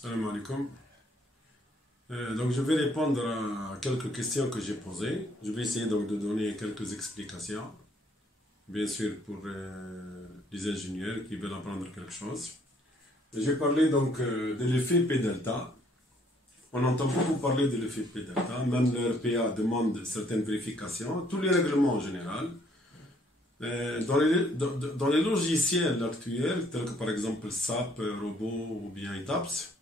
Salam alaikum. Donc je vais répondre à quelques questions que j'ai posées. Je vais essayer donc de donner quelques explications, bien sûr pour les ingénieurs qui veulent apprendre quelque chose. Je vais parler donc de l'effet P delta. On entend beaucoup parler de l'effet P delta, même le RPA demande certaines vérifications, tous les règlements en général. Dans les logiciels actuels, tels que par exemple SAP, Robot ou bien ETAPS,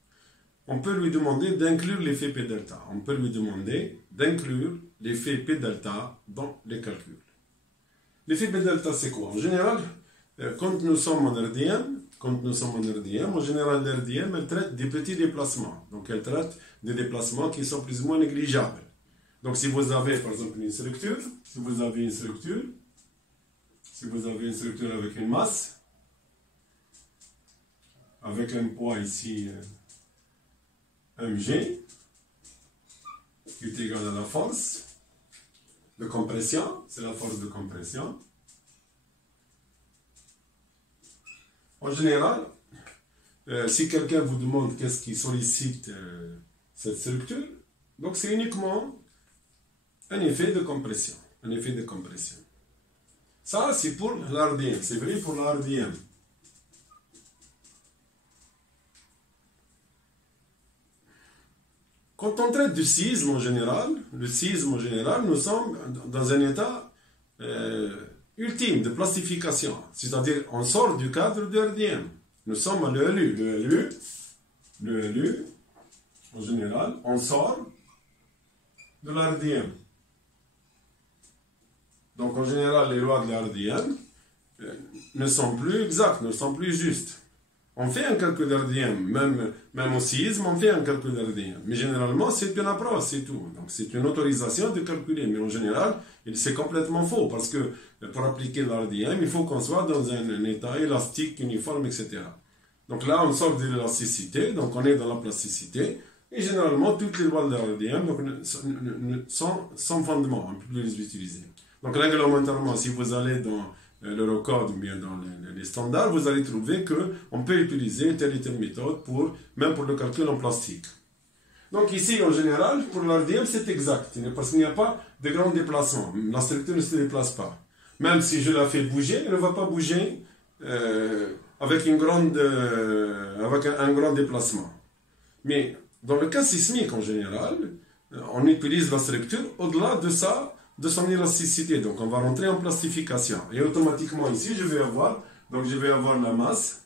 on peut lui demander d'inclure l'effet P delta. On peut lui demander d'inclure l'effet P delta dans les calculs. L'effet P delta, c'est quoi? En général, quand nous sommes en RDM, en général, l'RDM, elle traite des petits déplacements. Donc, elle traite des déplacements qui sont plus ou moins négligeables. Donc, si vous avez, par exemple, une structure, si vous avez une structure avec une masse, avec un poids ici, mg, qui est égal à la force de compression, c'est la force de compression. En général, si quelqu'un vous demande qu'est-ce qui sollicite cette structure, donc c'est uniquement un effet de compression. Un effet de compression. Ça, c'est pour l'RDM. C'est vrai pour l'RDM. Quand on traite du séisme en général, nous sommes dans un état ultime de plastification. C'est-à-dire, on sort du cadre de RDM. Nous sommes à l'ELU. L'ELU, en général, on sort de l'RDM. Donc, en général, les lois de l'RDM ne sont plus exactes, ne sont plus justes. On fait un calcul d'RDM, même au séisme, on fait un calcul d'RDM. Mais généralement, c'est une approche, c'est tout. Donc, c'est une autorisation de calculer. Mais en général, c'est complètement faux. Parce que pour appliquer l'RDM, il faut qu'on soit dans un état élastique, uniforme, etc. Donc là, on sort de l'élasticité, donc on est dans la plasticité. Et généralement, toutes les lois de l'RDM sont sans fondement. On ne peut plus les utiliser. Donc réglementairement, si vous allez dans l'Eurocode ou bien dans les standards, vous allez trouver qu'on peut utiliser telle et telle méthode même pour le calcul en plastique. Donc ici, en général, pour l'RDM, c'est exact, parce qu'il n'y a pas de grand déplacement. La structure ne se déplace pas. Même si je la fais bouger, elle ne va pas bouger avec un grand déplacement. Mais dans le cas sismique, en général, on utilise la structure au-delà de son élasticité. Donc, on va rentrer en plastification. Et automatiquement, ici, je vais avoir la masse.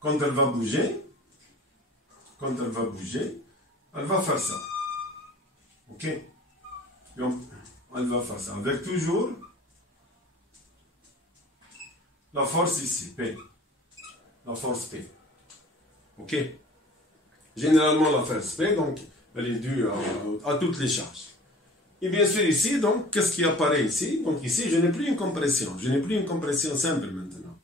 Quand elle va bouger, elle va faire ça. OK? Donc, elle va faire ça. Avec toujours la force ici, P. La force P. OK? Généralement, la force P, donc, elle est due à toutes les charges. Et bien sûr, ici, donc, qu'est-ce qui apparaît ici? Donc, ici, je n'ai plus une compression. Je n'ai plus une compression simple maintenant.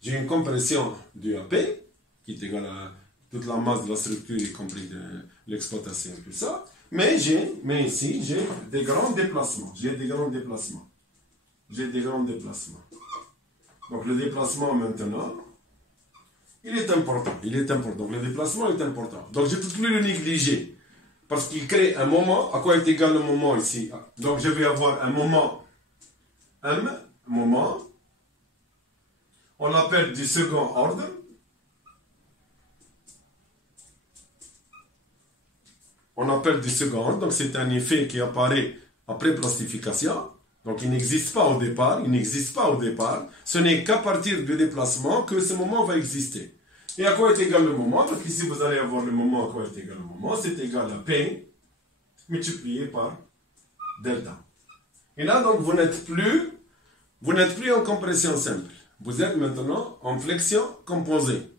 J'ai une compression due à P, qui est égale à toute la masse de la structure, y compris de l'exploitation et tout ça. Mais ici, j'ai des grands déplacements. Donc, le déplacement maintenant, il est important. Donc, le déplacement est important. Donc, je ne peux plus le négliger. Parce qu'il crée un moment. À quoi est égal le moment ici? Donc, je vais avoir un moment M, on l'appelle du second ordre. Donc c'est un effet qui apparaît après plastification. Donc, il n'existe pas au départ. Ce n'est qu'à partir du déplacement que ce moment va exister. Et à quoi est égal le moment? Donc ici, vous allez avoir le moment. À quoi est égal le moment? C'est égal à P multiplié par delta. Et là, donc, vous n'êtes plus en compression simple. Vous êtes maintenant en flexion composée.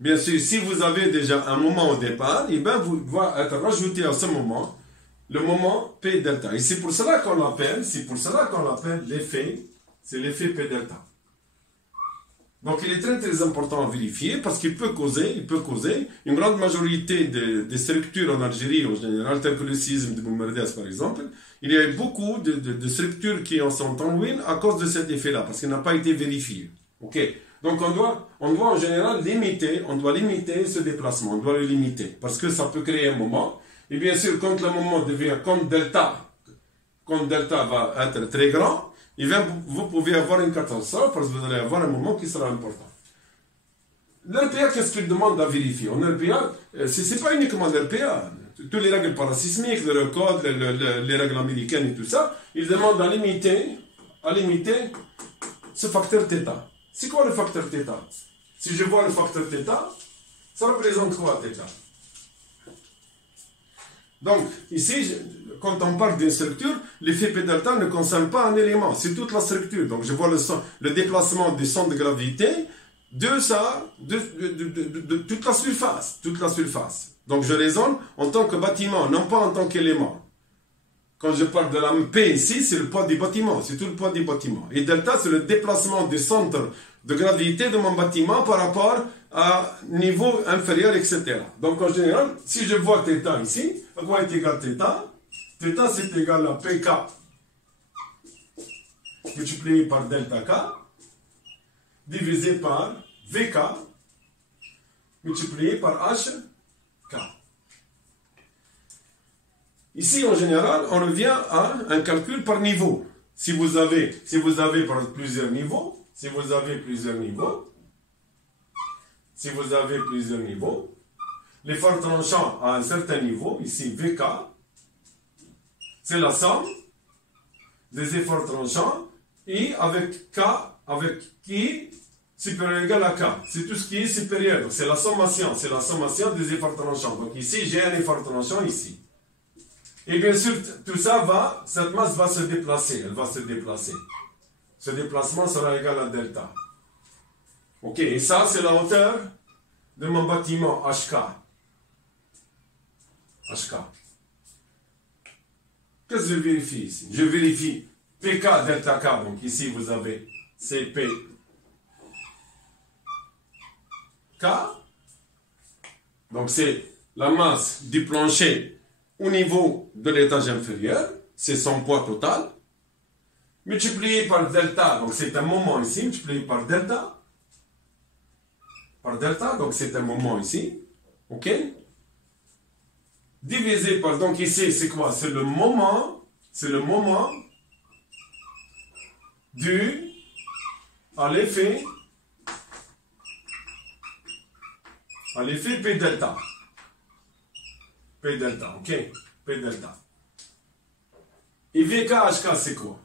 Bien sûr, si vous avez déjà un moment au départ, il va être rajouté à ce moment le moment P delta. Et c'est pour cela qu'on l'appelle l'effet, c'est l'effet P delta. Donc, il est très très important à vérifier parce qu'il peut causer une grande majorité des structures en Algérie en général, telles que le séisme de Boumerdès par exemple. Il y a beaucoup de structures qui en sont en ruine à cause de cet effet-là, parce qu'il n'a pas été vérifié. Ok. Donc on doit en général limiter ce déplacement, on doit le limiter, parce que ça peut créer un moment. Et bien sûr, quand le moment devient, quand delta va être très grand, vous pouvez avoir une catastrophe, parce que vous allez avoir un moment qui sera important. L'RPA, qu'est-ce qu'il demande à vérifier? En RPA, ce n'est pas uniquement l'RPA. Toutes les règles parasismiques, le code, les règles américaines et tout ça, ils demandent à limiter ce facteur θ. C'est quoi le facteur θ? Si je vois le facteur θ, ça représente quoi θ? Donc, ici, quand on parle d'une structure, l'effet P delta ne concerne pas un élément, c'est toute la structure. Donc, je vois le déplacement du centre de gravité de toute la surface. Donc, je raisonne en tant que bâtiment, non pas en tant qu'élément. Quand je parle de la P ici, c'est le poids du bâtiment, c'est tout le poids du bâtiment. Et delta, c'est le déplacement du centre de gravité de mon bâtiment par rapport à niveau inférieur, etc. Donc, en général, si je vois θ ici, à quoi est égal θ? θ, c'est égal à PK multiplié par delta K divisé par VK multiplié par HK. Ici, en général, on revient à un calcul par niveau. Si vous avez plusieurs niveaux, les forces tranchants à un certain niveau, ici VK, c'est la somme des efforts tranchants, et avec K, avec qui supérieur ou égal à K. C'est tout ce qui est supérieur. C'est la sommation des efforts tranchants. Donc ici, j'ai un effort tranchant ici. Et bien sûr, tout ça cette masse va se déplacer. Elle va se déplacer. Ce déplacement sera égal à delta. Ok, et ça, c'est la hauteur de mon bâtiment HK. Qu'est-ce que je vérifie ici? Je vérifie PK delta K. Donc ici, vous avez CP K. Donc c'est la masse du plancher au niveau de l'étage inférieur, c'est son poids total, multiplié par delta, donc c'est un moment ici, multiplié par delta, donc c'est un moment ici, ok, divisé par, donc ici c'est quoi? C'est le moment dû à l'effet P delta. P delta, ok? P delta. Et VKHK, c'est quoi?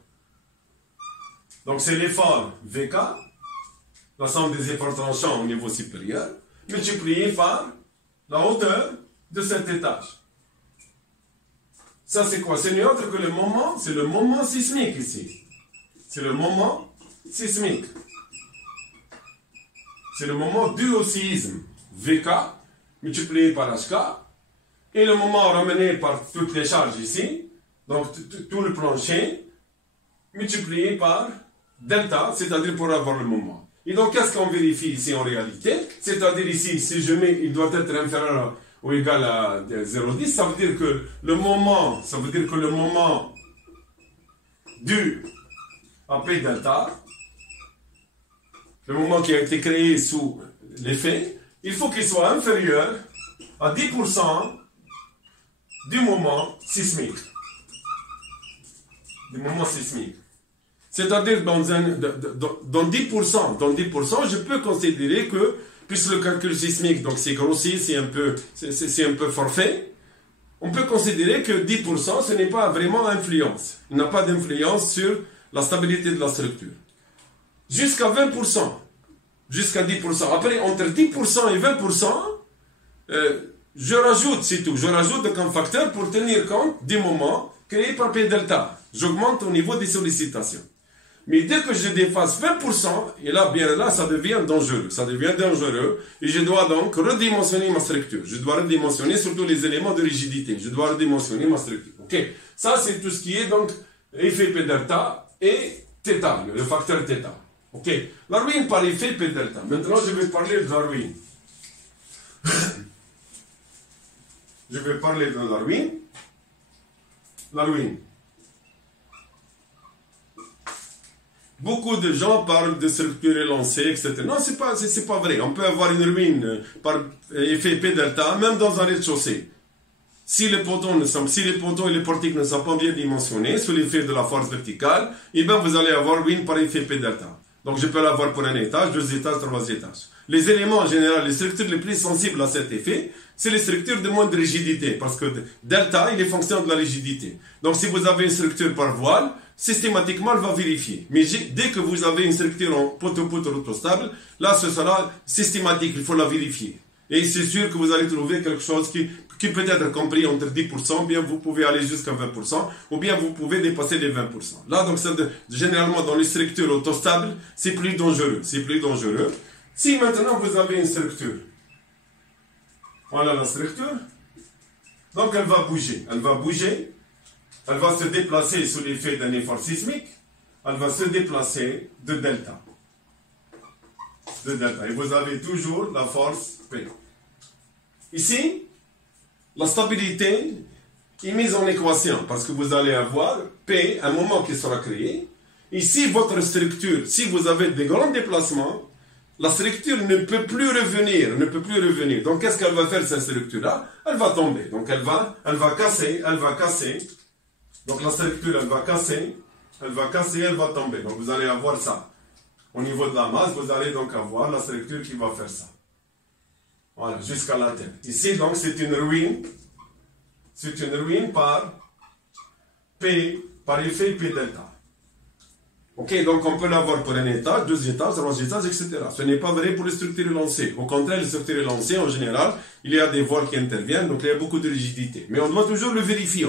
Donc, c'est l'effort VK, la somme des efforts tranchants au niveau supérieur, multiplié par la hauteur de cet étage. Ça, c'est quoi? C'est autre que le moment, c'est le moment sismique ici. C'est le moment sismique. C'est le moment dû au séisme. VK multiplié par HK. Et le moment ramené par toutes les charges ici, donc tout le plancher, multiplié par delta, c'est-à-dire pour avoir le moment. Et donc, qu'est-ce qu'on vérifie ici en réalité? C'est-à-dire ici, si je mets, il doit être inférieur ou égal à 0,10, ça veut dire que le moment dû à P delta, le moment qui a été créé sous l'effet, il faut qu'il soit inférieur à 10% du moment sismique. C'est-à-dire dans 10%, je peux considérer que, puisque le calcul sismique, donc c'est grossi, c'est un peu forfait, on peut considérer que 10%, ce n'est pas vraiment influence. Il n'a pas d'influence sur la stabilité de la structure. Jusqu'à 20%, jusqu'à 10%. Après, entre 10% et 20%, je rajoute, c'est tout. Je rajoute comme facteur pour tenir compte du moment créé par P delta. J'augmente au niveau des sollicitations. Mais dès que je dépasse 20%, et là, bien là, ça devient dangereux. Et je dois donc redimensionner ma structure. Je dois redimensionner surtout les éléments de rigidité. Je dois redimensionner ma structure. Ok. Ça, c'est tout ce qui est donc effet P delta et θ, le facteur θ. Ok. La ruine par effet P delta. Maintenant, je vais parler de la ruine. Je vais parler de la ruine. Beaucoup de gens parlent de structure élancée, etc. Non, c'est pas vrai. On peut avoir une ruine par effet P delta, même dans un rez-de-chaussée. Si les poteaux et les portiques ne sont pas bien dimensionnés, sous l'effet de la force verticale, eh bien vous allez avoir ruine par effet P delta. Donc je peux l'avoir pour un étage, 2 étages, 3 étages. Les éléments en général, les structures les plus sensibles à cet effet, c'est les structures de moindre rigidité, parce que delta, il est fonction de la rigidité. Donc si vous avez une structure par voile, systématiquement, elle va vérifier. Mais dès que vous avez une structure en poteau-poteau rotostable, là, ce sera systématique, il faut la vérifier. Et c'est sûr que vous allez trouver quelque chose qui peut être compris entre 10%, bien vous pouvez aller jusqu'à 20%, ou bien vous pouvez dépasser les 20%. Là, donc, généralement, dans les structures autostables, c'est plus dangereux. C'est plus dangereux. Si maintenant vous avez une structure, voilà la structure, donc elle va bouger. Elle va bouger, elle va se déplacer sous l'effet d'un effort sismique, elle va se déplacer de delta. De delta. Et vous avez toujours la force P. Ici, la stabilité est mise en équation parce que vous allez avoir P, un moment qui sera créé. Ici, votre structure, si vous avez des grands déplacements, la structure ne peut plus revenir, Donc, qu'est-ce qu'elle va faire, cette structure-là? Elle va tomber. Donc, elle va casser. Donc, la structure, elle va casser, elle va tomber. Donc, vous allez avoir ça. Au niveau de la masse, vous allez donc avoir la structure qui va faire ça. Voilà, jusqu'à la tête. Ici, donc, c'est une ruine. C'est une ruine par P, par effet P delta. Ok, donc on peut l'avoir pour un étage, 2 étages, 3 étages, etc. Ce n'est pas vrai pour les structures élancées. Au contraire, les structures élancées, en général, il y a des voiles qui interviennent, donc il y a beaucoup de rigidité. Mais on doit toujours le vérifier,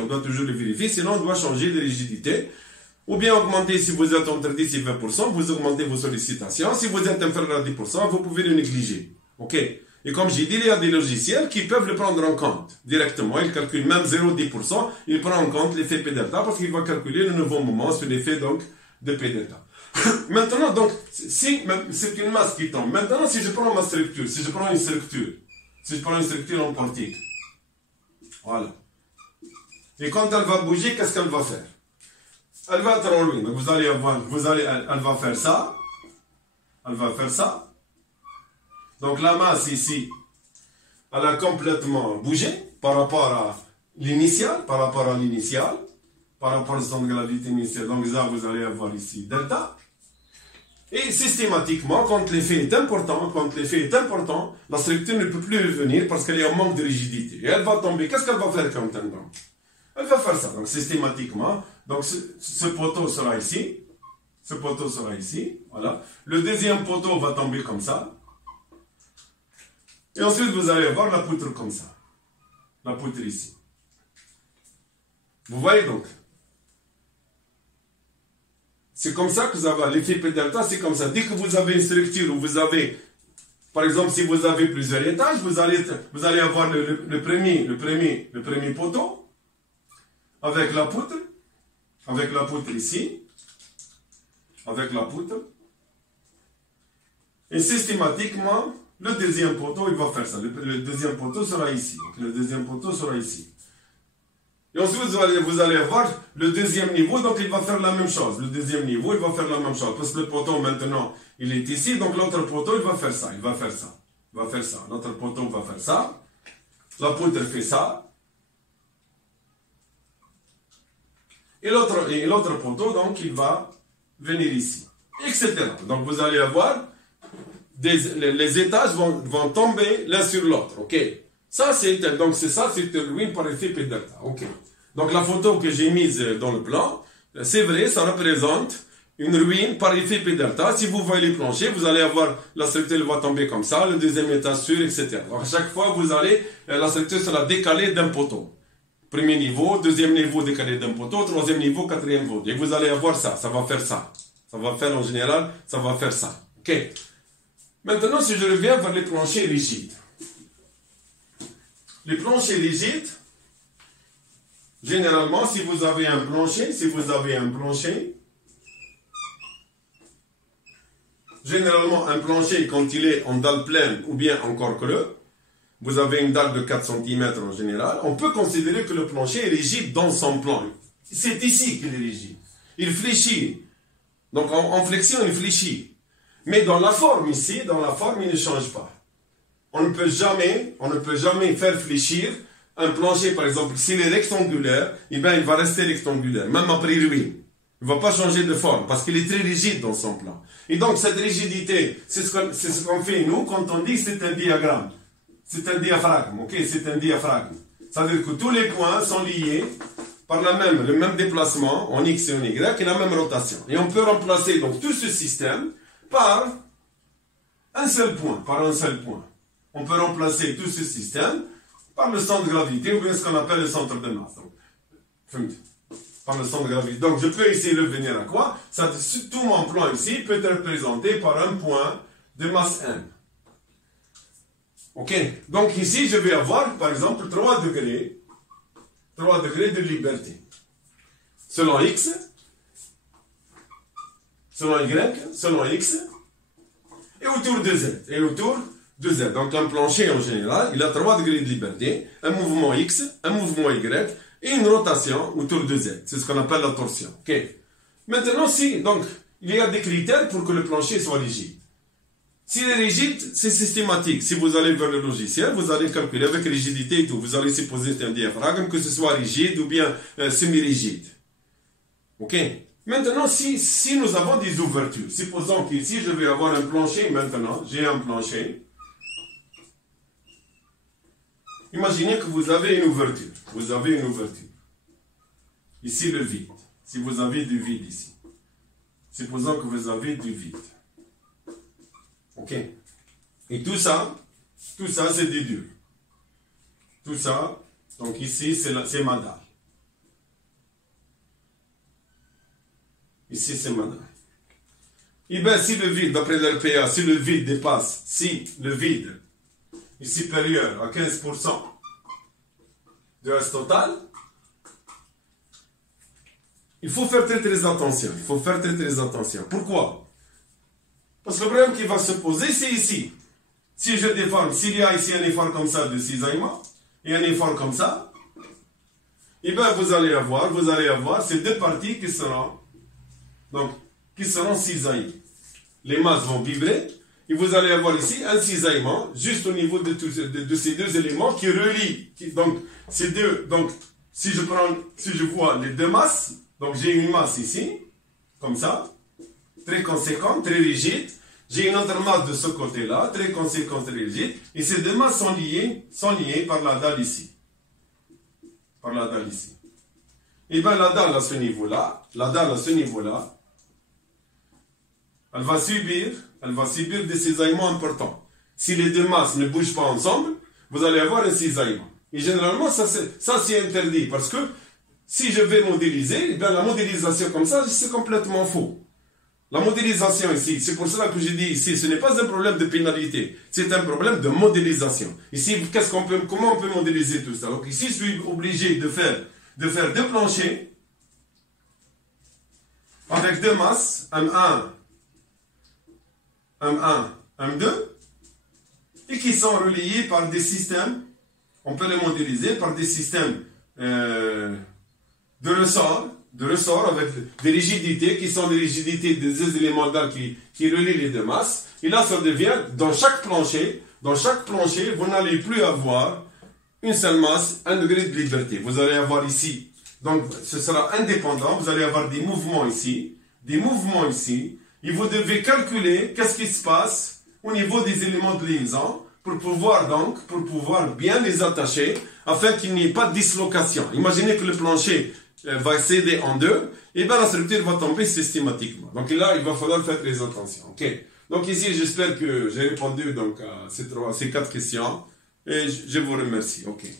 sinon on doit changer de rigidité. Ou bien augmenter, si vous êtes entre 10 et 20%, vous augmentez vos sollicitations. Si vous êtes inférieur à 10%, vous pouvez le négliger. Ok. Et comme j'ai dit, il y a des logiciels qui peuvent le prendre en compte directement. Ils calculent même 0,10%, il prend en compte l'effet P delta parce qu'il va calculer le nouveau moment sur l'effet donc de P delta. Maintenant, donc, si c'est une masse qui tombe. Maintenant, si je prends ma structure, si je prends une structure en portique, voilà. Et quand elle va bouger, qu'est-ce qu'elle va faire? Elle va être en ruine. Donc, elle va faire ça. Elle va faire ça. Donc la masse ici, elle a complètement bougé par rapport à l'initial, par rapport à le centre de gravité initial. Donc ça, vous allez avoir ici delta. Et systématiquement, quand l'effet est important, la structure ne peut plus revenir parce qu'elle est en manque de rigidité. Et elle va tomber. Qu'est-ce qu'elle va faire comme tendance? Elle va faire ça. Donc systématiquement, donc ce poteau sera ici. Ce poteau sera ici. Voilà. Le deuxième poteau va tomber comme ça. Et ensuite, vous allez avoir la poutre comme ça. La poutre ici. Vous voyez donc? C'est comme ça que vous avez l'effet P delta, c'est comme ça. Dès que vous avez une structure où vous avez, par exemple, si vous avez plusieurs étages, vous allez avoir le premier poteau avec la poutre ici, avec la poutre. Et systématiquement, le deuxième poteau, il va faire ça. Le deuxième poteau sera ici. Et ensuite, vous allez avoir le deuxième niveau, donc il va faire la même chose. Parce que le poteau, maintenant, il est ici, donc l'autre poteau, il va faire ça. L'autre poteau va faire ça. La poutre fait ça. Et l'autre poteau, donc, il va venir ici. Etc. Donc, vous allez avoir... les étages vont tomber l'un sur l'autre, ok? Ça, c'est une ruine par effet P delta, ok? Donc, la photo que j'ai mise dans le plan, c'est vrai, ça représente une ruine par effet P delta. Si vous voyez les planchers, vous allez avoir, la structure va tomber comme ça, le deuxième étage sur, etc. Donc, à chaque fois, la structure sera décalée d'un poteau. Premier niveau, deuxième niveau décalé d'un poteau, troisième niveau, quatrième niveau. Et vous allez avoir ça va faire ça. Ça va faire en général, ça va faire ça, ok? Maintenant, si je reviens vers les planchers rigides. Les planchers rigides, généralement, si vous avez un plancher, généralement un plancher quand il est en dalle pleine ou bien encore creux, vous avez une dalle de 4 cm en général, on peut considérer que le plancher est rigide dans son plan. C'est ici qu'il est rigide. Il fléchit Donc en flexion, il fléchit. Mais dans la forme ici, dans la forme, il ne change pas. On ne peut jamais faire fléchir un plancher, par exemple, s'il est rectangulaire, eh bien, il va rester rectangulaire, même après ruine. Il ne va pas changer de forme, parce qu'il est très rigide dans son plan. Et donc, cette rigidité, c'est ce qu'on fait, nous, quand on dit que c'est un diagramme. C'est un diaphragme, ok? C'est un diaphragme. Ça veut dire que tous les points sont liés par le même déplacement, en X et en Y, et la même rotation. Et on peut remplacer, donc, tout ce système par un seul point, On peut remplacer tout ce système par le centre de gravité, ou bien ce qu'on appelle le centre de masse. Donc, par le centre de gravité. Donc, je peux essayer de venir à quoi? Tout mon plan ici peut être représenté par un point de masse M. Ok? Donc, ici, je vais avoir, par exemple, 3 degrés de liberté. Selon X, selon Y, selon X, et autour de Z. Donc, un plancher, en général, il a 3 degrés de liberté, un mouvement X, un mouvement Y, et une rotation autour de Z. C'est ce qu'on appelle la torsion. Okay. Maintenant, donc, il y a des critères pour que le plancher soit rigide. S'il est rigide, c'est systématique. Si vous allez vers le logiciel, vous allez calculer avec rigidité et tout. Vous allez supposer un diaphragme, que ce soit rigide ou bien semi-rigide. Ok? Maintenant, si nous avons des ouvertures, supposons qu'ici, je vais avoir un plancher maintenant, j'ai un plancher. Imaginez que vous avez une ouverture. Ici, le vide. Si vous avez du vide ici. Supposons que vous avez du vide. Ok? Et tout ça, c'est du dur. Tout ça, donc ici, c'est ma dalle. Ici, c'est ma dalle. Et bien, si le vide, d'après l'RPA, si le vide est supérieur à 15% de masse totale, il faut faire très attention. Pourquoi? Parce que le problème qui va se poser, c'est ici. Si je déforme, s'il y a ici un effort comme ça de cisaillement, et un effort comme ça, et bien vous allez avoir ces deux parties qui seront cisaillées. Les masses vont vibrer, et vous allez avoir ici un cisaillement, juste au niveau de ces deux éléments qui relient. Donc, si je vois les deux masses, donc j'ai une masse ici, comme ça, très conséquente, très rigide. J'ai une autre masse de ce côté-là, très conséquente, très rigide. Et ces deux masses sont liées par la dalle ici. Et bien la dalle à ce niveau-là, elle va subir des cisaillements importants. Si les deux masses ne bougent pas ensemble, vous allez avoir un cisaillement. Et généralement, ça c'est interdit. Parce que si je vais modéliser, eh bien la modélisation comme ça, c'est complètement faux. La modélisation ici, c'est pour cela que je dis ici, ce n'est pas un problème de pénalité, c'est un problème de modélisation. Ici, comment on peut modéliser tout ça? Donc ici, je suis obligé de faire deux planchers avec deux masses, M1, M2, et qui sont reliés par des systèmes, on peut les modéliser par des systèmes de ressort avec des rigidités qui sont des rigidités des deux éléments d'art qui relient les deux masses. Et là, ça devient, dans chaque plancher, vous n'allez plus avoir une seule masse, un degré de liberté. Vous allez avoir ici, donc ce sera indépendant, vous allez avoir des mouvements ici, et vous devez calculer qu'est-ce qui se passe au niveau des éléments de liaison pour pouvoir bien les attacher afin qu'il n'y ait pas de dislocation. Imaginez que le plancher va céder en deux, et bien la structure va tomber systématiquement. Donc là, il va falloir faire très attention. Okay? Donc ici, j'espère que j'ai répondu donc, à ces 4 questions, et je vous remercie. Okay.